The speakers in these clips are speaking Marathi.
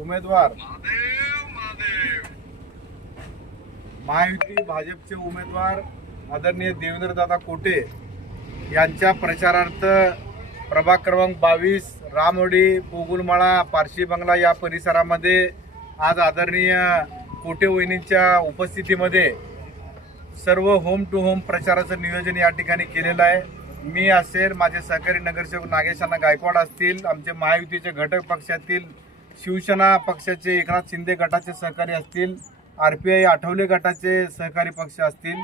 उमेदवार. महायुती भाजपचे उमेदवार आदरणीय देवेंद्रदादा कोटे यांच्या प्रचारार्थ प्रभाग क्रमांक बावीस रामवडी पोगुलमाळा पारशी बंगला या परिसरामध्ये आज आदरणीय कोटे वहिनींच्या उपस्थितीमध्ये सर्व होम टू होम प्रचाराचं नियोजन या ठिकाणी केलेलं आहे. मी असेल माझे सहकारी नगरसेवक नागेशांना गायकवाड असतील आमचे महायुतीचे घटक पक्षातील शिवसेना पक्षाचे एकनाथ शिंदे गटाचे सहकारी असतील आर पी आय आठवले गटाचे सहकारी पक्ष असतील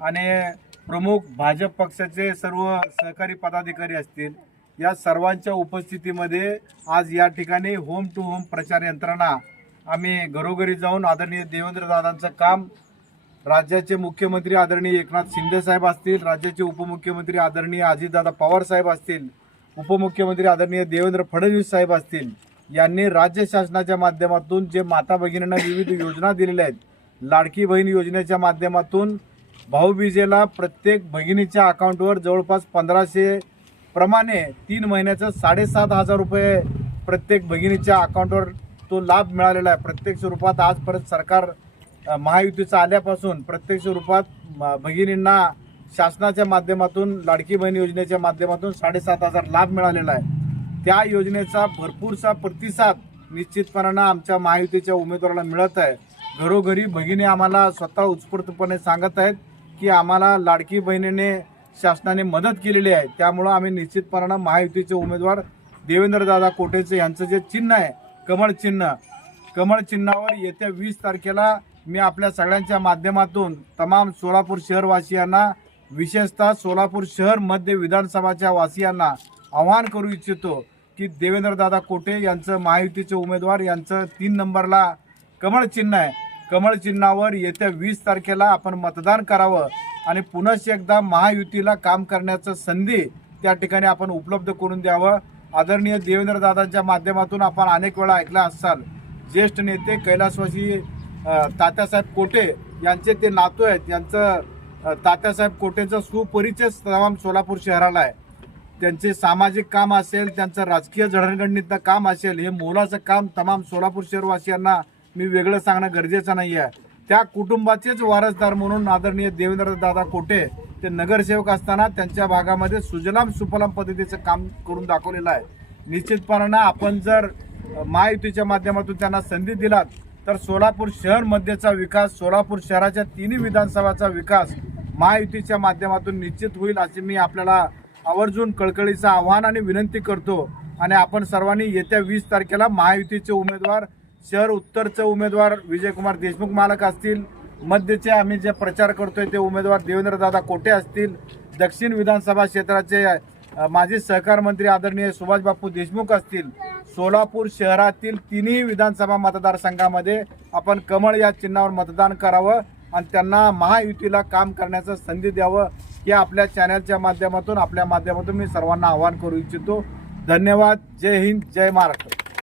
आणि प्रमुख भाजप पक्षाचे सर्व सहकारी पदाधिकारी असतील या सर्वांच्या उपस्थितीमध्ये आज या ठिकाणी होम टू होम प्रचार यंत्रणा आम्ही घरोघरी जाऊन आदरणीय देवेंद्रदादांचं काम राज्याचे मुख्यमंत्री आदरणीय एकनाथ शिंदे साहेब असतील राज्याचे उपमुख्यमंत्री आदरणीय अजितदादा पवार साहेब असतील उपमुख्यमंत्री आदरणीय देवेंद्र फडणवीस साहेब असतील यांनी राज्य शासनाच्या माध्यमातून जे माता भगिनींना विविध योजना दिलेल्या आहेत लाडकी बहीण योजनेच्या माध्यमातून भाऊबीजेला प्रत्येक भगिनीच्या अकाउंटवर जवळपास पंधराशे प्रमाणे तीन महिन्याचं साडेसात हजार रुपये प्रत्येक भगिनीच्या अकाउंटवर तो लाभ मिळालेला आहे. प्रत्यक्ष रूपात आज परत सरकार महायुतीचं आल्यापासून प्रत्यक्ष रूपात म, भगिनींना शासनाच्या माध्यमातून लाडकी बहीण योजनेच्या माध्यमातून साडेसात हजार लाभ मिळालेला आहे. त्या योजनेचा भरपूरसा प्रतिसाद निश्चितपणानं आमच्या महायुतीच्या उमेदवाराला मिळत आहे. घरोघरी भगिनी आम्हाला स्वतः उत्स्फूर्तपणे सांगत आहेत की आम्हाला लाडकी बहिणीने शासनाने मदत केलेली आहे. त्यामुळं आम्ही निश्चितपणानं महायुतीचे उमेदवार देवेंद्रदादा कोटेचे यांचं जे चिन्ह आहे कमळ चिन्ह कमळ चिन्हावर येत्या वीस तारखेला मी आपल्या सगळ्यांच्या माध्यमातून तमाम सोलापूर शहरवासियांना विशेषतः सोलापूर शहर मध्य विधानसभाच्या वासियांना आवाहन करू इच्छितो की देवेंद्रदादा कोटे यांचं महायुतीचे उमेदवार यांचं तीन नंबरला कमळ चिन्ह आहे. कमळ चिन्हावर येत्या वीस तारखेला आपण मतदान करावं आणि पुनश्च एकदा महायुतीला काम करण्याचं संधी त्या ठिकाणी आपण उपलब्ध करून द्यावं. आदरणीय देवेंद्रदादांच्या माध्यमातून आपण अनेक वेळा ऐकला असाल ज्येष्ठ नेते कैलासवासी तात्यासाहेब कोटे यांचे ते नातू आहेत. यांचं तात्यासाहेब कोटेचं सुपरिचय तमाम सोलापूर शहराला आहे. त्यांचे सामाजिक काम असेल त्यांचं राजकीय जडणघडणीतलं काम असेल हे मोलाचं काम तमाम सोलापूर शहरवासियांना मी वेगळं सांगणं गरजेचं नाही आहे त्या कुटुंबाचेच वारसदार म्हणून आदरणीय देवेंद्र दादा कोटे ते नगरसेवक असताना त्यांच्या भागामध्ये सुजलाम सुफलाम पद्धतीचं काम करून दाखवलेलं आहे. निश्चितपणानं आपण जर महायुतीच्या माध्यमातून त्यांना संधी दिलात तर सोलापूर शहरमध्येचा विकास सोलापूर शहराच्या तिन्ही विधानसभाचा विकास महायुतीच्या माध्यमातून निश्चित होईल असे मी आपल्याला आवर्जून कळकळीचं आव्हान आणि विनंती करतो आणि आपण सर्वांनी येत्या वीस तारखेला महायुतीचे उमेदवार शहर उत्तरचे उमेदवार विजयकुमार देशमुख मालक असतील. मध्यचे आम्ही जे प्रचार करतोय ते उमेदवार देवेंद्रदादा कोटे असतील. दक्षिण विधानसभा क्षेत्राचे माजी सहकार मंत्री आदरणीय सुभाषबापू देशमुख असतील. सोलापूर शहरातील तिन्ही विधानसभा मतदारसंघामध्ये आपण कमळ या चिन्हावर मतदान करावं. आणि त्यांना महायुतीला काम करण्याचं संधी द्यावं हे आपल्या चॅनलच्या माध्यमातून आपल्या माध्यमातून मी सर्वांना आवाहन करू इच्छितो. धन्यवाद. जय हिंद. जय महाराष्ट्र.